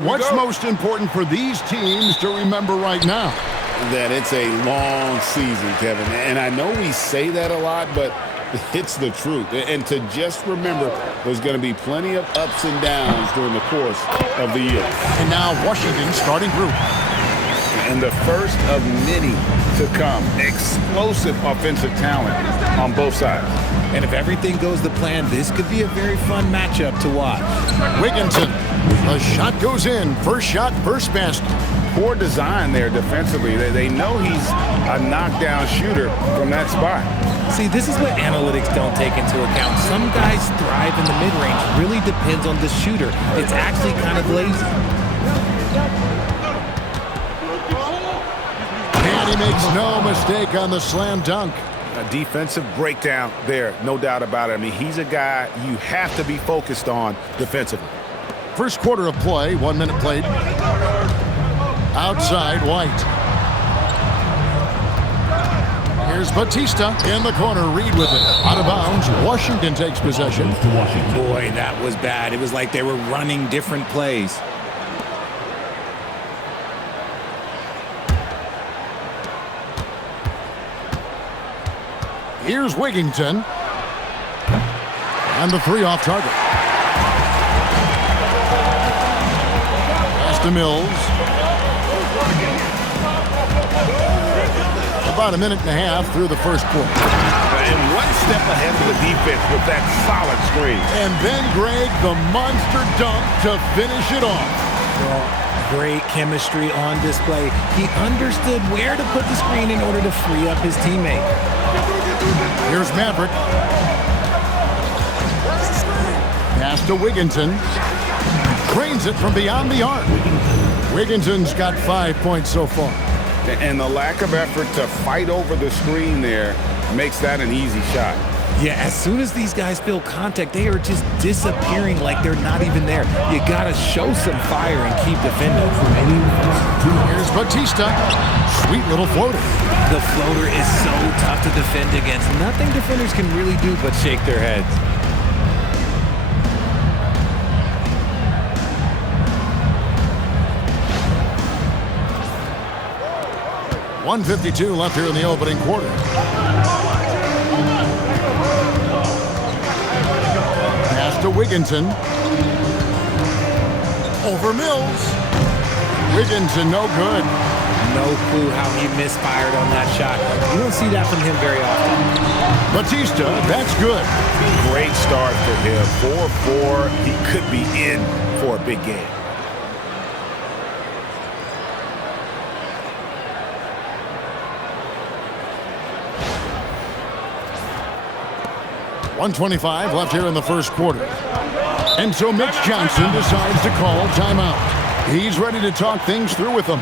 What's most important for these teams to remember right now? That it's a long season, Kevin. And I know we say that a lot, but it's the truth. And to just remember, there's going to be plenty of ups and downs during the course of the year. And now Washington starting group. And the first of many to come. Explosive offensive talent on both sides. And if everything goes to plan, this could be a very fun matchup to watch. Wigginton. The shot goes in. First shot, first basket. Poor design there defensively. They know he's a knockdown shooter from that spot. See, this is what analytics don't take into account. Some guys thrive in the mid-range. Really depends on the shooter. It's actually kind of lazy. And he makes no mistake on the slam dunk. A defensive breakdown there, no doubt about it. I mean, he's a guy you have to be focused on defensively. First quarter of play, 1 minute played. Outside, White. Here's Batista in the corner. Reed with it. Out of bounds. Washington takes possession. Boy, that was bad. It was like they were running different plays. Here's Wigginton. And the three off target. Pass to Mills. About a minute and a half through the first quarter. And one step ahead of the defense with that solid screen. And then Greg, the monster dunk to finish it off. Well, great chemistry on display. He understood where to put the screen in order to free up his teammate. Here's Maverick. Pass to Wigginton. Drains it from beyond the arc. Wigginton's got 5 points so far. And the lack of effort to fight over the screen there makes that an easy shot. Yeah, as soon as these guys feel contact, they are just disappearing like they're not even there. You got to show some fire and keep defending. Here's Batista. Sweet little floater. The floater is so tough to defend against. Nothing defenders can really do but shake their heads. .152 left here in the opening quarter. Pass to Wigginton. Over Mills. Wigginton, no good. No clue how he misfired on that shot. You don't see that from him very often. Batista, that's good. Great start for him. 4-4. He could be in for a big game. .125 left here in the first quarter. And so Mitch Johnson decides to call timeout. He's ready to talk things through with them.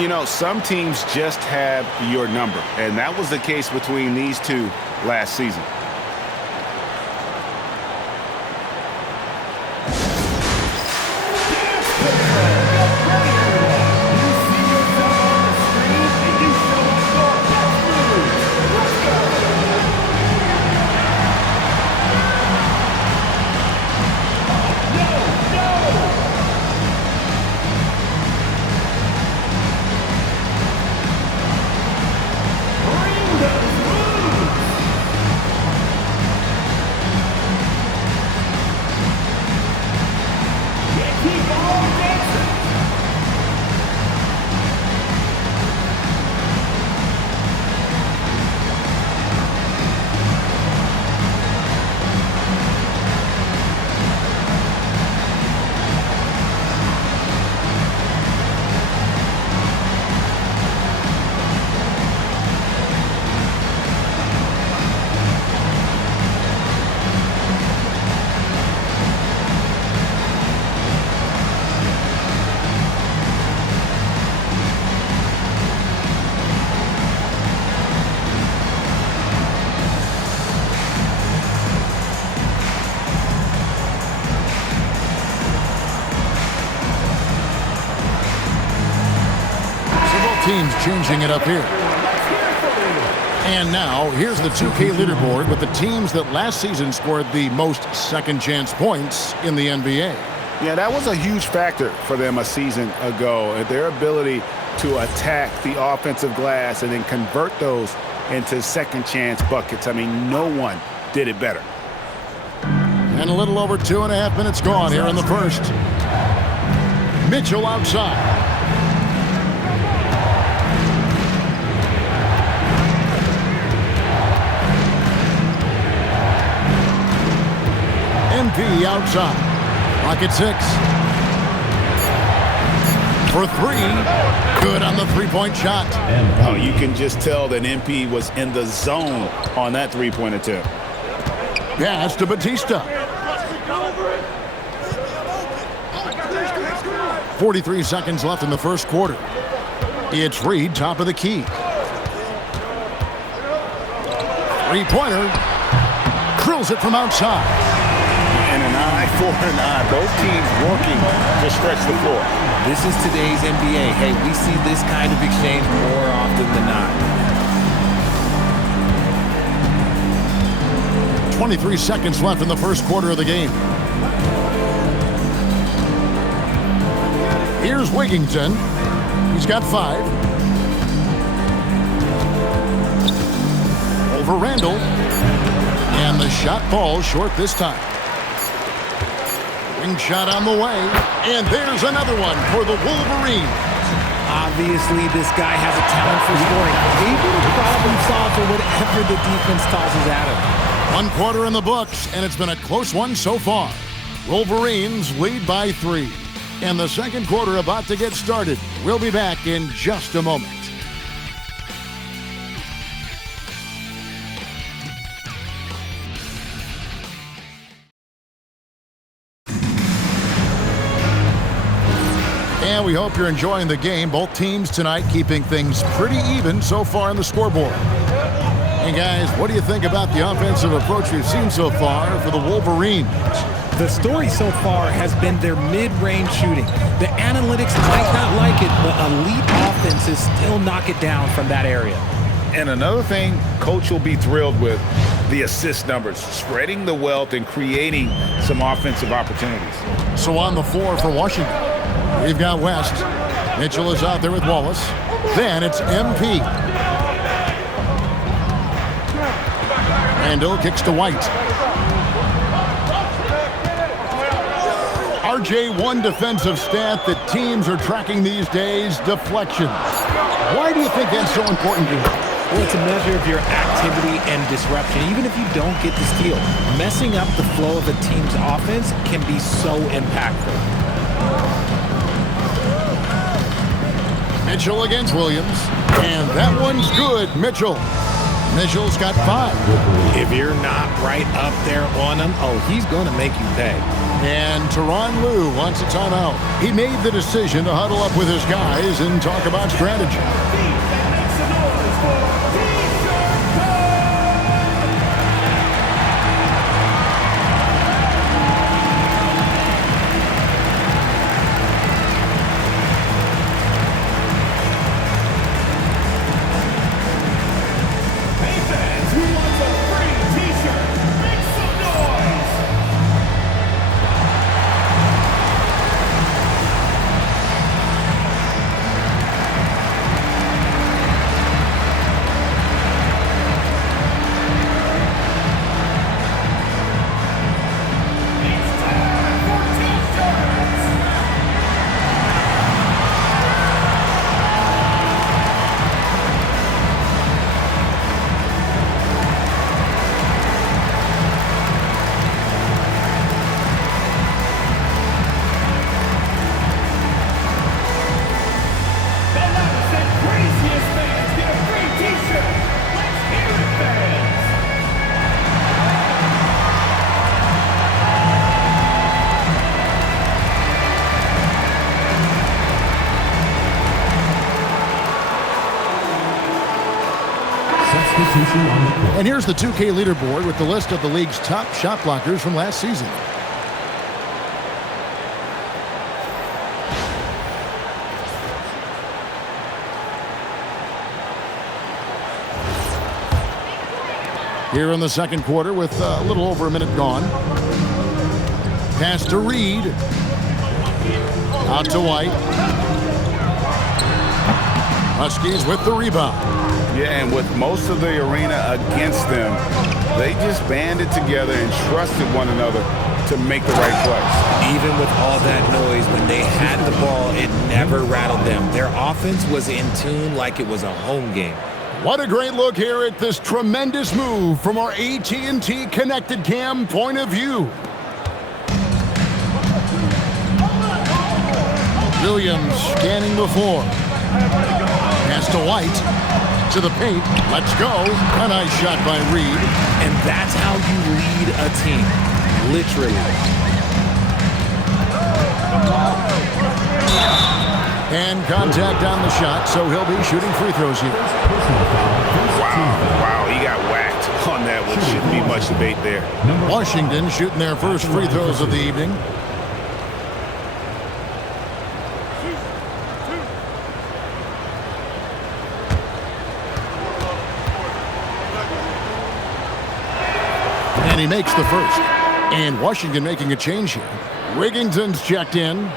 You know, some teams just have your number, and that was the case between these two last season. Teams changing it up here. And now, here's the 2K leaderboard with the teams that last season scored the most second chance points in the NBA. Yeah, that was a huge factor for them a season ago. Their ability to attack the offensive glass and then convert those into second chance buckets. I mean, no one did it better. And a little over 2.5 minutes gone here in the first. Mitchell outside. MP outside. Rocket 6. For 3. Good on the three-point shot. Oh, you can just tell that MP was in the zone on that three-point attempt. Pass to Batista. 43 seconds left in the first quarter. It's Reed, top of the key. Three-pointer. Drills it from outside. And an eye for an eye. Both teams working to stretch the floor. This is today's NBA. Hey, we see this kind of exchange more often than not. 23 seconds left in the first quarter of the game. Here's Wigginton. He's got 5. Over Randall. And the shot falls short this time. Ring shot on the way. And there's another one for the Wolverines. Obviously, this guy has a talent for scoring. Able to problem solve for whatever the defense tosses at him. 1 quarter in the books, and it's been a close one so far. Wolverines lead by 3. And the second quarter about to get started. We'll be back in just a moment. And we hope you're enjoying the game. Both teams tonight keeping things pretty even so far on the scoreboard. Hey guys, what do you think about the offensive approach we've seen so far for the Wolverines? The story so far has been their mid-range shooting. The analytics might not like it, but elite offenses still knock it down from that area. And another thing Coach will be thrilled with, the assist numbers, spreading the wealth and creating some offensive opportunities. So on the floor for Washington, we've got West. Mitchell is out there with Wallace. Then it's MP. Randall kicks to White. RJ, one defensive stat that teams are tracking these days, deflections. Why do you think that's so important to you? Well, it's a measure of your activity and disruption. Even if you don't get the steal, messing up the flow of a team's offense can be so impactful. Mitchell against Williams. And that one's good, Mitchell. Mitchell's got 5. If you're not right up there on him, oh, he's going to make you pay. And Tyronn Lue wants a timeout. He made the decision to huddle up with his guys and talk about strategy. And here's the 2K leaderboard with the list of the league's top shot blockers from last season. Here in the second quarter with a little over a minute gone. Pass to Reed. Out to White. Huskies with the rebound. Yeah, and with most of the arena against them, they just banded together and trusted one another to make the right play. Even with all that noise, when they had the ball, it never rattled them. Their offense was in tune like it was a home game. What a great look here at this tremendous move from our AT&T Connected Cam point of view. Williams scanning the floor. Pass to White. To the paint. Let's go. A nice shot by Reed. And that's how you lead a team. Literally. And contact on the shot, so he'll be shooting free throws here. Wow, he got whacked on that one. Shouldn't be much debate there. Washington shooting their first free throws of the evening. And he makes the first. And Washington making a change here. Wigginton's checked in.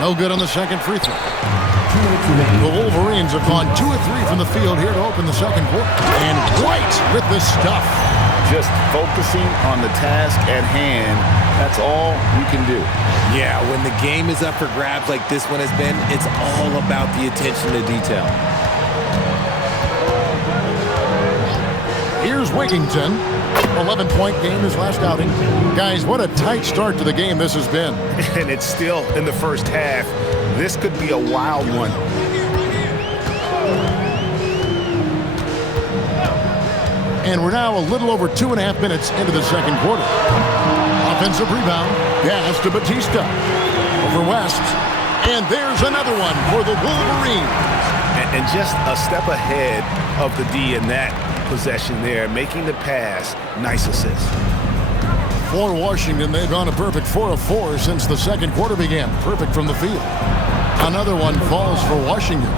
No good on the second free throw. The Wolverines have gone 2 of 3 from the field here to open the second quarter. And White with the stuff. Just focusing on the task at hand. That's all you can do. Yeah, when the game is up for grabs like this one has been, it's all about the attention to detail. Here's Wigginton. 11-point game his last outing. Guys, what a tight start to the game this has been. And it's still in the first half. This could be a wild one. And we're now a little over 2.5 minutes into the second quarter. Offensive rebound. Pass to Batista. Over West. And there's another one for the Wolverines. And just a step ahead of the D in that possession there, making the pass. Nice assist. For Washington, they've gone a perfect 4 of 4 since the second quarter began. Perfect from the field. Another one falls for Washington.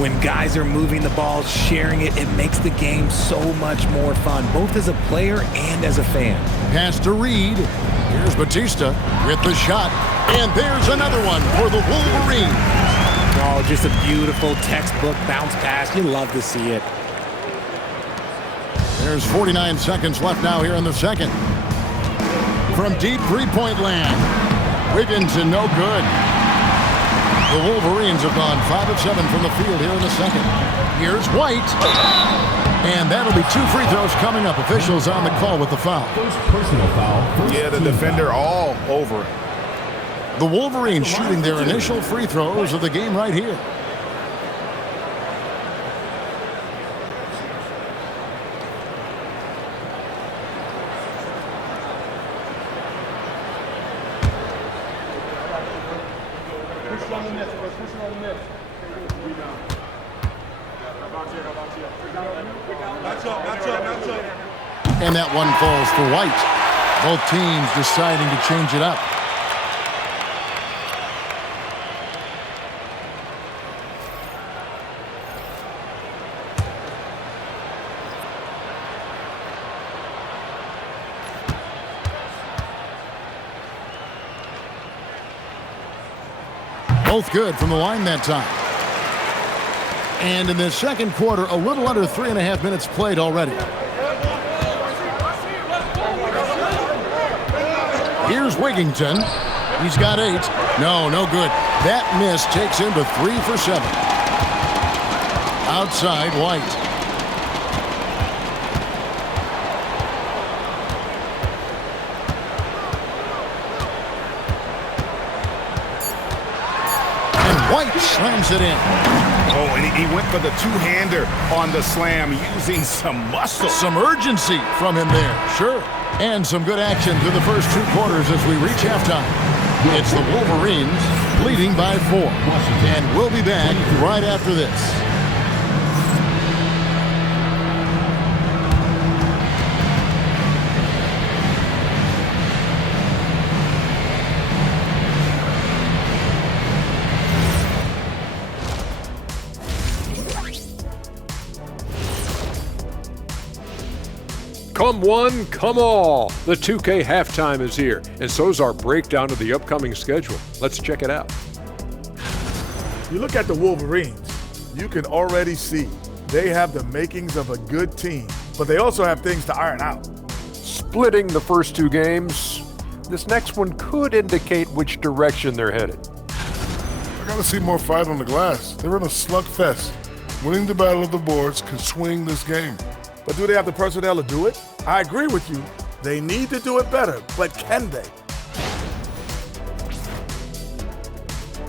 When guys are moving the ball, sharing it, it makes the game so much more fun, both as a player and as a fan. Pass to Reed. Here's Batista with the shot. And there's another one for the Wolverines. Oh, just a beautiful textbook bounce pass. You love to see it. There's 49 seconds left now here in the second. From deep three-point land. Wigginton, no good. The Wolverines have gone 5 of 7 from the field here in the second. Here's White. And that'll be 2 free throws coming up. Officials on the call with the foul. Personal foul. Yeah, the defender all over it. The Wolverines shooting their initial free throws of the game right here. And that one falls for White. Both teams deciding to change it up. Both good from the line that time. And in the second quarter, a little under 3.5 minutes played already. Here's Wigginton. He's got 8. No good. That miss takes him to 3 for 7. Outside, White. And White slams it in. Oh, and he went for the two-hander on the slam, using some muscle. Some urgency from him there, sure. And some good action through the first 2 quarters as we reach halftime. It's the Wolverines leading by 4. And we'll be back right after this. Come one, come all. The 2K halftime is here, and so's our breakdown of the upcoming schedule. Let's check it out. You look at the Wolverines, you can already see they have the makings of a good team, but they also have things to iron out. Splitting the first 2 games, this next one could indicate which direction they're headed. I gotta see more fight on the glass. They're in a slugfest. Winning the battle of the boards can swing this game. But do they have the personnel to do it? I agree with you. They need to do it better, but can they?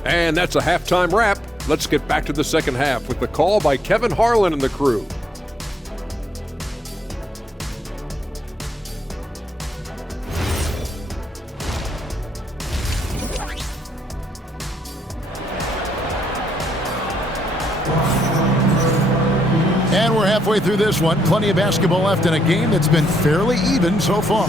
And that's a halftime wrap. Let's get back to the second half with the call by Kevin Harlan and the crew. And we're halfway through this one. Plenty of basketball left in a game that's been fairly even so far.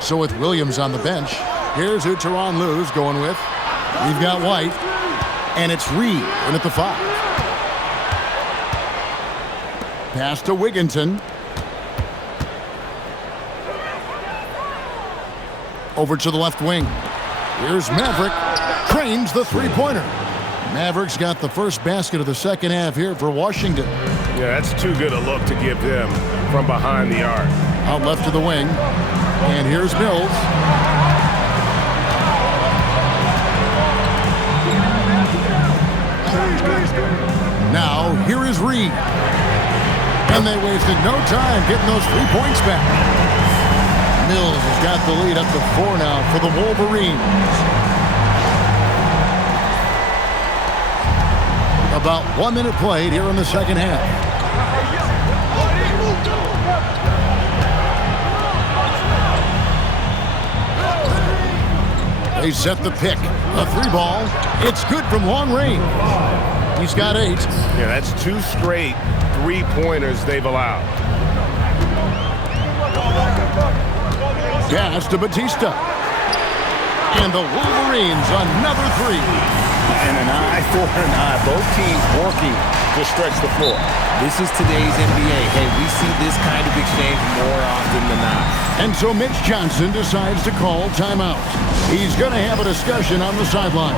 So with Williams on the bench, here's who Tyronn Lue's going with. We've got White, and it's Reed in at the 5. Pass to Wigginton. Over to the left wing. Here's Maverick. Trains the three-pointer. Maverick's got the first basket of the second half here for Washington. Yeah, that's too good a look to give them from behind the arc. Out left to the wing. And here's Mills. Now, here is Reed. And they wasted no time getting those 3 points back. Mills has got the lead up to 4 now for the Wolverines. About 1 minute played here in the second half. They set the pick. A 3-ball. It's good from long range. He's got 8. Yeah, that's 2 straight 3-pointers they've allowed. Pass to Batista. And the Wolverines another 3. And an eye for an eye. Both teams working to stretch the floor. This is today's NBA. Hey, we see this kind of exchange more often than not. And so Mitch Johnson decides to call timeout. He's going to have a discussion on the sideline.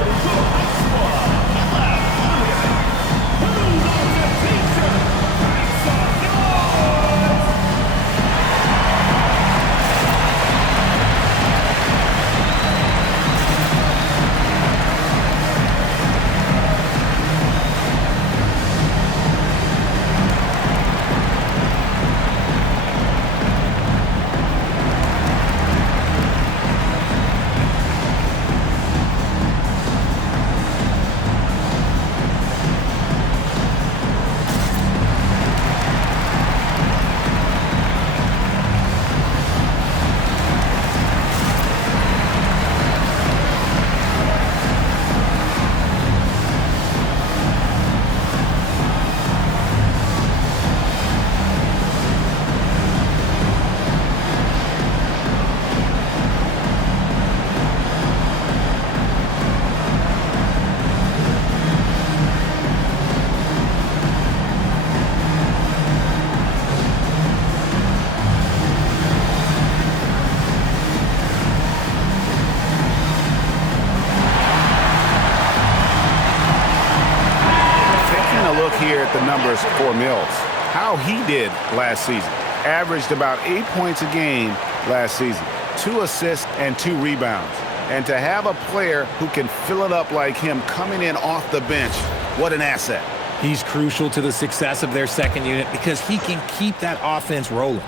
Here at the numbers for Mills. How he did last season. Averaged about 8 points a game last season. 2 assists and 2 rebounds. And to have a player who can fill it up like him coming in off the bench, what an asset. He's crucial to the success of their second unit because he can keep that offense rolling.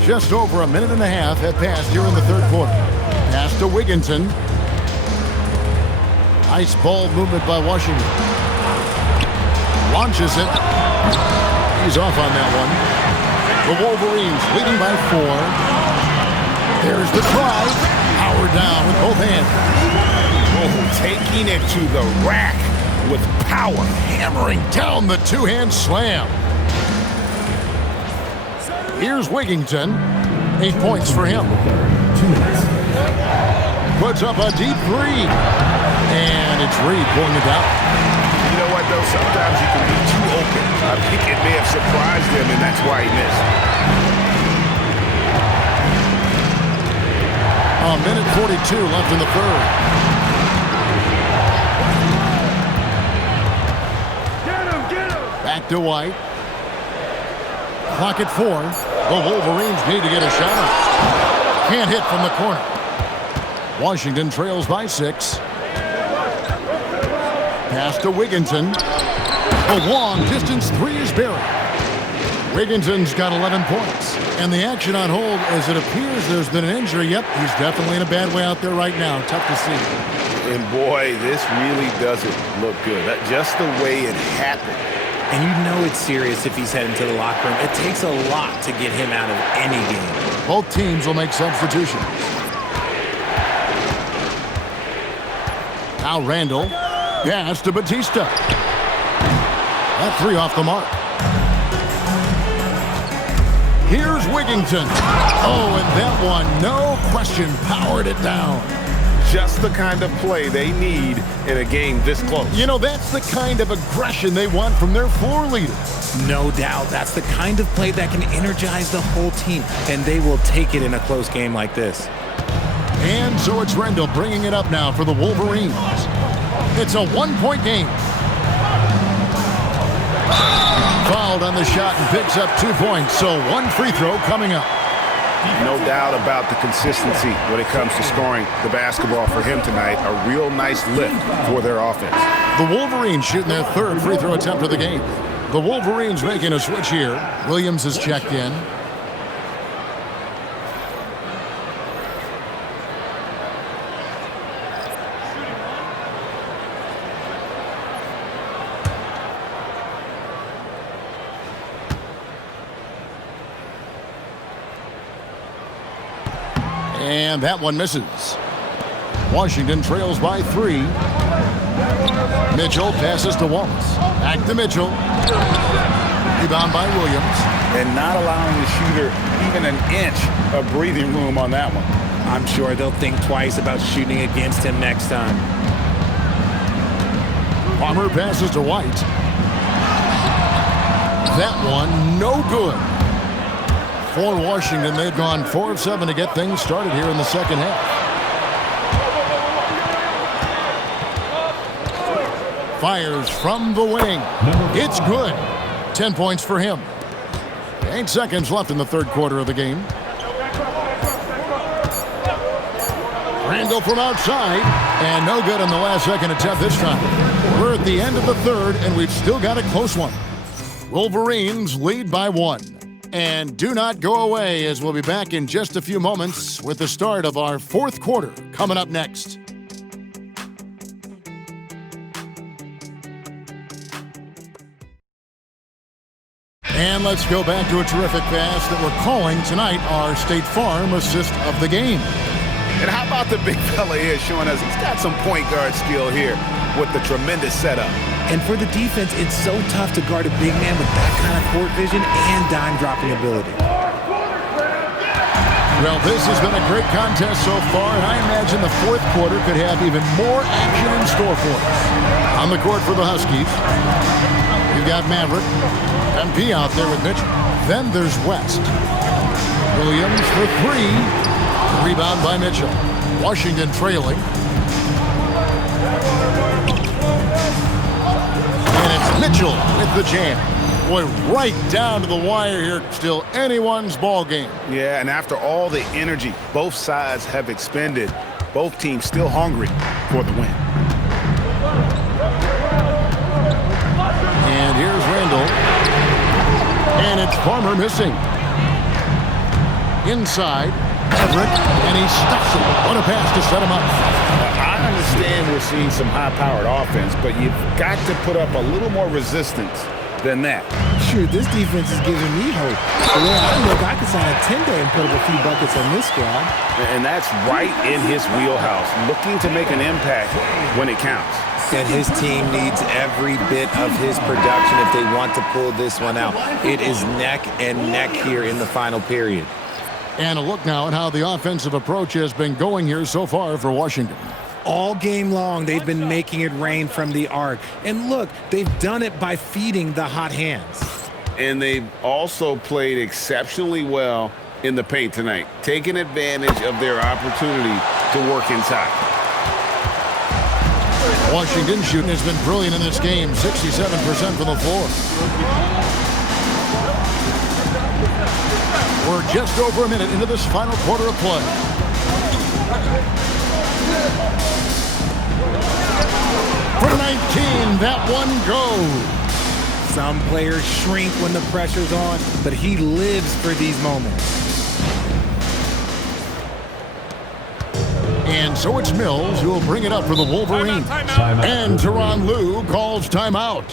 Just over a minute and a half have passed here in the third quarter. Pass to Wigginton. Nice ball movement by Washington. Launches it. He's off on that one. The Wolverines leading by 4. There's the try. powered down with both hands. Oh, taking it to the rack with power. Hammering down the two-hand slam. Here's Wigginton. 8 points for him. Puts up a deep three. And it's Reed pulling it down. You know what, though? Sometimes you can be too open. I think it may have surprised him, and that's why he missed. A minute 42 left in the third. Back to White. Clock at 4. The Wolverines need to get a shot up. Can't hit from the corner. Washington trails by 6. Pass to Wigginton. A long distance three is buried. Wigginton's got 11 points. And the action on hold as it appears there's been an injury. Yep, he's definitely in a bad way out there right now. Tough to see. And boy, this really doesn't look good. Just the way it happened. And you know it's serious if he's heading to the locker room. It takes a lot to get him out of any game. Both teams will make substitutions. Now Randall. Pass to Batista. That three off the mark. Here's Wigginton. Oh, and that one, no question, powered it down. Just the kind of play they need in a game this close. You know, that's the kind of aggression they want from their floor leader. No doubt. That's the kind of play that can energize the whole team, and they will take it in a close game like this. And so it's Randall bringing it up now for the Wolverines. It's a one-point game. Fouled on the shot and picks up 2 points, so one free throw coming up. No doubt about the consistency when it comes to scoring the basketball for him tonight. A real nice lift for their offense. The Wolverines shooting their third free throw attempt of the game. The Wolverines making a switch here. Williams is checked in. And that one misses. Washington trails by 3. Mitchell passes to Wallace. Back to Mitchell. Rebound by Williams. And not allowing the shooter even an inch of breathing room on that one. I'm sure they'll think twice about shooting against him next time. Palmer passes to White. That one, no good. For Washington, they've gone 4 of 7 to get things started here in the second half. Fires from the wing. It's good. 10 points for him. 8 seconds left in the third quarter of the game. Randall from outside. And no good on the last second attempt this time. We're at the end of the third, and we've still got a close one. Wolverines lead by 1. And do not go away, as we'll be back in just a few moments with the start of our fourth quarter coming up next. And let's go back to a terrific pass that we're calling tonight our State Farm assist of the game. And how about the big fella here showing us he's got some point guard skill here with the tremendous setup. And for the defense, it's so tough to guard a big man with that kind of court vision and dime-dropping ability. Well, this has been a great contest so far, and I imagine the fourth quarter could have even more action in store for us. On the court for the Huskies, you've got Maverick, MP out there with Mitchell. Then there's West. Williams for 3. Rebound by Mitchell. Washington trailing. And it's Mitchell with the jam. Boy, right down to the wire here. Still anyone's ball game. Yeah, and after all the energy both sides have expended, both teams still hungry for the win. And here's Randall. And it's Farmer missing. Inside, Everett, and he stuffs it. What a pass to set him up. I understand we're seeing some high-powered offense, but you've got to put up a little more resistance than that. sure this defense is giving me hope. The way I look, I could sign a 10-day and put up a few buckets on this squad. And that's right in his wheelhouse, looking to make an impact when it counts. And his team needs every bit of his production if they want to pull this one out. It is neck and neck here in the final period. And a look now at how the offensive approach has been going here so far for Washington. All game long, they've been making it rain from the arc. And look, they've done it by feeding the hot hands. And they've also played exceptionally well in the paint tonight, taking advantage of their opportunity to work inside. Washington shooting has been brilliant in this game, 67% from the floor. We're just over a minute into this final quarter of play. For 19, that one goes. Some players shrink when the pressure's on, but he lives for these moments. And so it's Mills who will bring it up for the Wolverines. And Tyronn Lue calls timeout.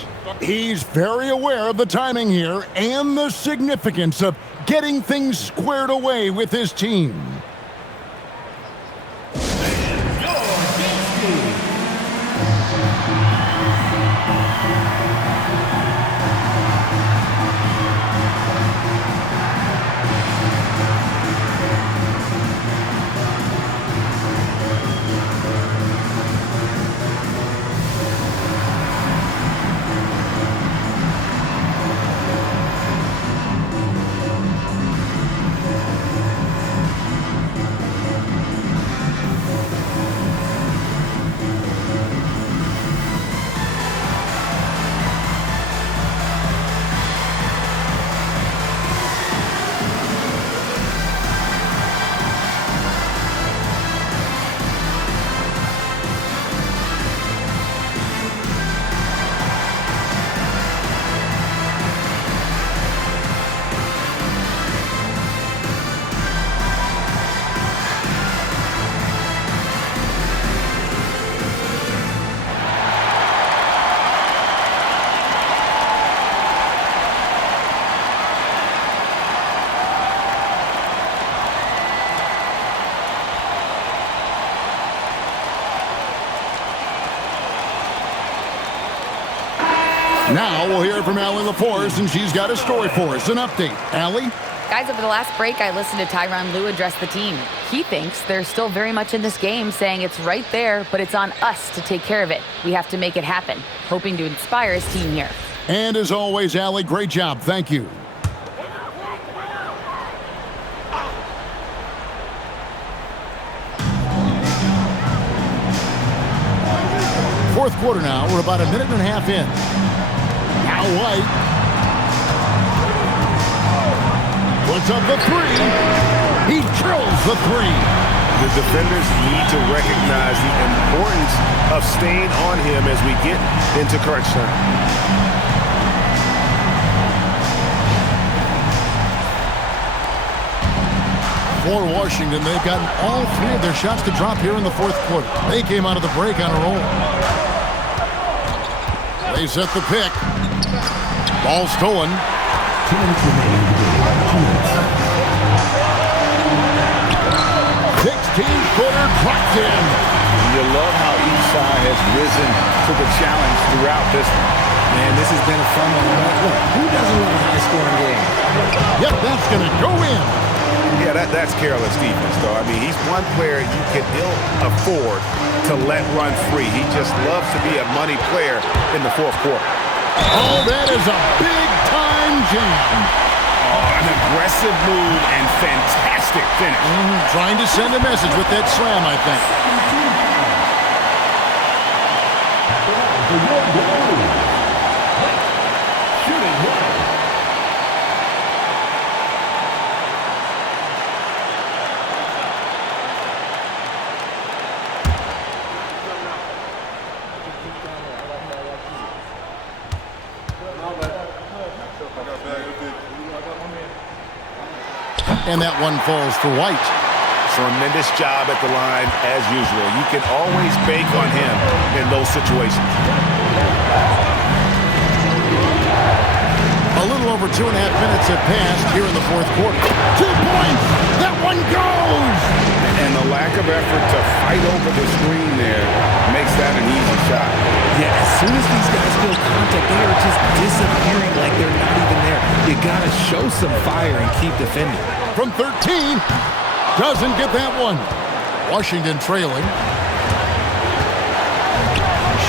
He's very aware of the timing here and the significance of getting things squared away with his team. Now we'll hear from Allie LaForce, and she's got a story for us. An update. Allie? Guys, over the last break, I listened to Tyronn Lue address the team. He thinks they're still very much in this game, saying it's right there, but it's on us to take care of it. We have to make it happen, hoping to inspire his team here. And as always, Allie, great job. Thank you. Fourth quarter now. We're about a minute and a half in. Now White puts up the three. He drills the three. The defenders need to recognize the importance of staying on him as we get into crunch time. For Washington, they've gotten all three of their shots to drop here in the fourth quarter. They came out of the break on a roll. They set the pick. Ball stolen. 2 minutes remaining. 16-footer dropped in. You love how each side has risen to the challenge throughout this one. Man, this has been a fun one. Look, who doesn't love a high-scoring game? Yep, that's going to go in. Yeah, that's careless defense, though. I mean, he's one player you can ill afford to let run free. He just loves to be a money player in the fourth quarter. Oh, that is a big-time jam. Oh, an aggressive move and fantastic finish. Trying to send a message with that slam, I think. Shooting well. And that one falls for White. Tremendous job at the line, as usual. You can always bank on him in those situations. A little over 2.5 minutes have passed here in the fourth quarter. 2 points! That one goes! And the lack of effort to fight over the screen there makes that an easy shot. Yeah, as soon as these guys feel contact, they are just disappearing like they're not even there. You got to show some fire and keep defending. From 13, doesn't get that one. Washington trailing.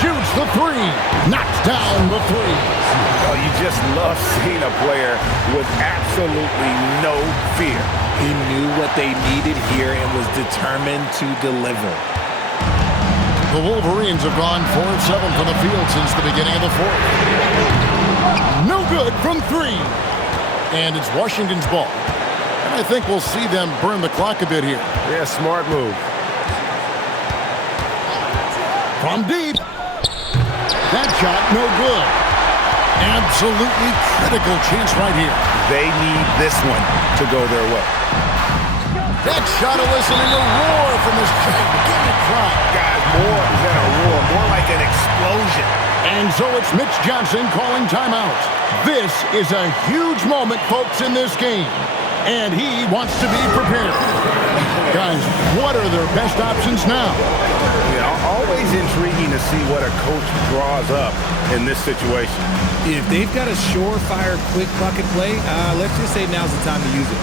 Shoots the three, knocks down the three. Oh, you just love seeing a player with absolutely no fear. He knew what they needed here and was determined to deliver. The Wolverines have gone 4 of 7 from the field since the beginning of the fourth. No good from 3. And it's Washington's ball. And I think we'll see them burn the clock a bit here. Yeah, smart move. From deep. That shot, no good. Absolutely critical chance right here. They need this one to go their way. That shot eliciting a roar from this gigantic crowd. Guys, more than a roar, more like an explosion. And so it's Mitch Johnson calling timeout. This is a huge moment, folks, in this game. And he wants to be prepared. Guys, what are their best options now? Always intriguing to see what a coach draws up in this situation. If they've got a surefire, quick bucket play, let's just say now's the time to use it.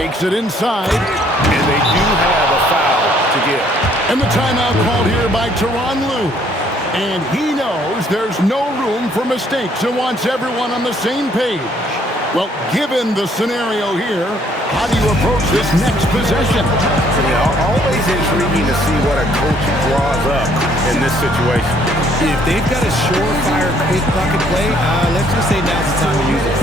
Takes it inside. And they do have a foul to give. And the timeout called here by Tyronn Lue. And he knows there's no room for mistakes and wants everyone on the same page. Well, given the scenario here, how do you approach this next possession? Always intriguing to see what a coach draws up in this situation. If they've got a surefire, quick bucket play, let's just say now's the time to use it.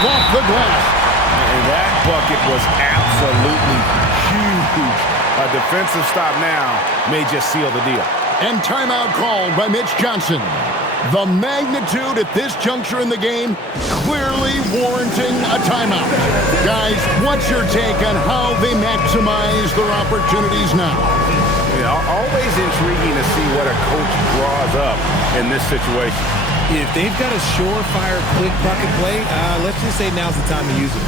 Off the glass. And that bucket was absolutely huge. A defensive stop now may just seal the deal. And timeout called by Mitch Johnson. The magnitude at this juncture in the game clearly warranting a timeout. Guys, what's your take on how they maximize their opportunities now? Always intriguing to see what a coach draws up in this situation. If they've got a surefire, quick bucket play, let's just say now's the time to use it.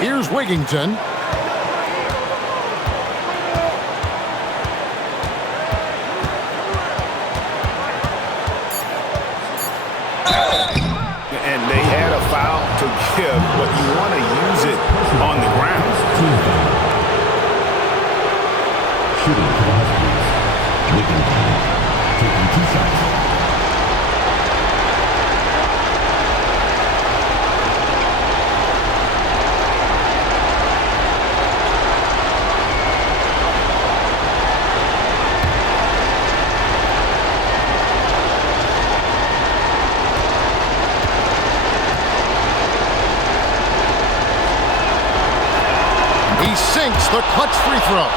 Here's Wigington. And they had a foul to give, but you want to use it on the ground. Shooting philosophies. Wigington taking 2 shots. He sinks the clutch free throw.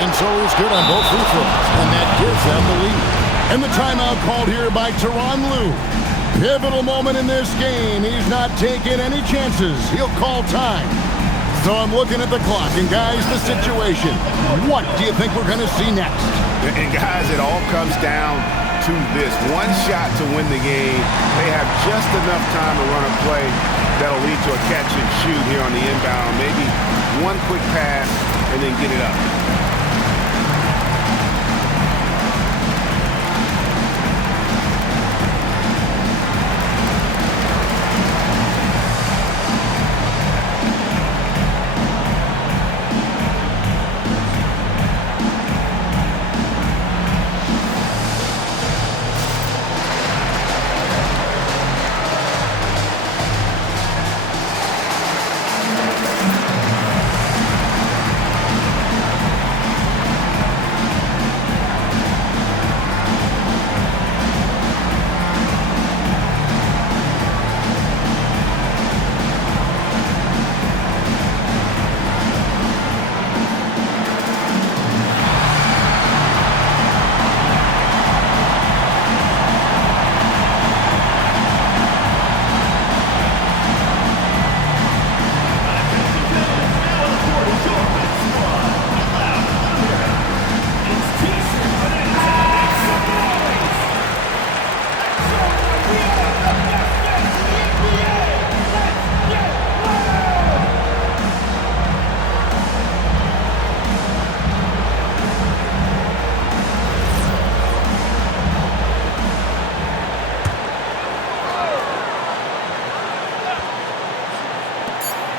And so he's good on both free throws, and that gives them the lead. And the timeout called here by Tyronn Lue. Pivotal moment in this game. He's not taking any chances. He'll call time. So I'm looking at the clock, and guys, the situation. What do you think we're going to see next? And guys, it all comes down to this. One shot to win the game. They have just enough time to run a play that'll lead to a catch and shoot here on the inbound. Maybe one quick pass and then get it up.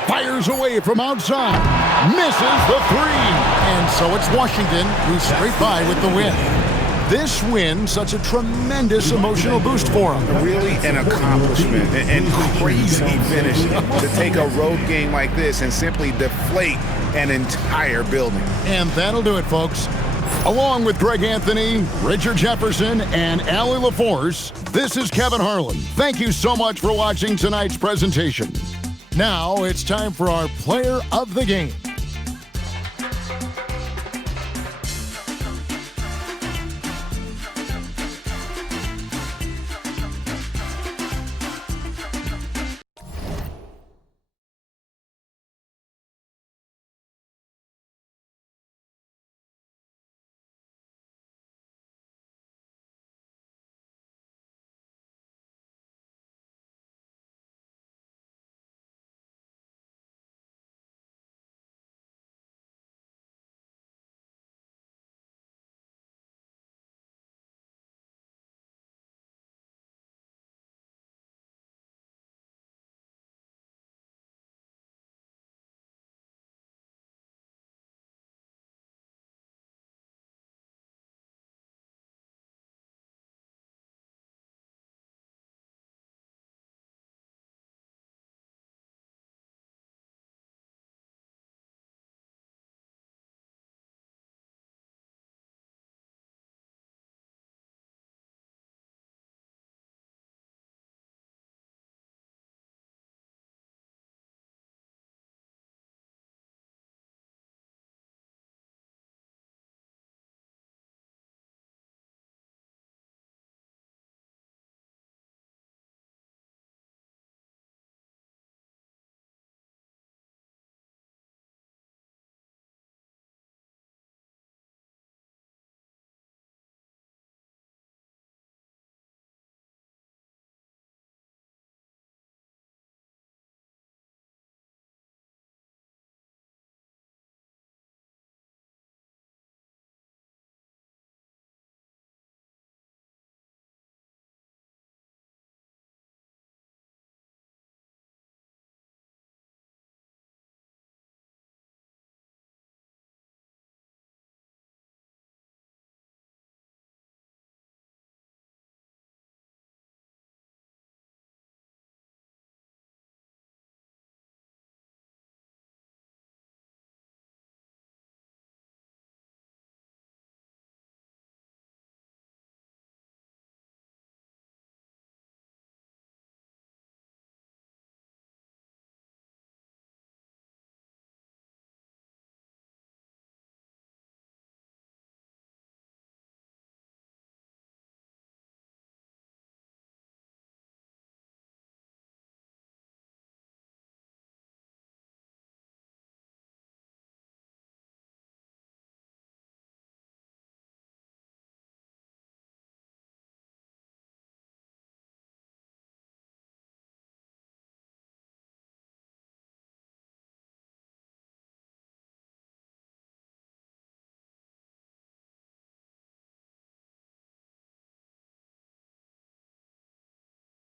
Fires away from outside. Misses the three. And so it's Washington who's straight by with the win. This win, such a tremendous emotional boost for them. Really an accomplishment and crazy finish to take a road game like this and simply deflate an entire building. And that'll do it, folks. Along with Greg Anthony, Richard Jefferson, and Allie LaForce, this is Kevin Harlan. Thank you so much for watching tonight's presentation. Now it's time for our Player of the Game.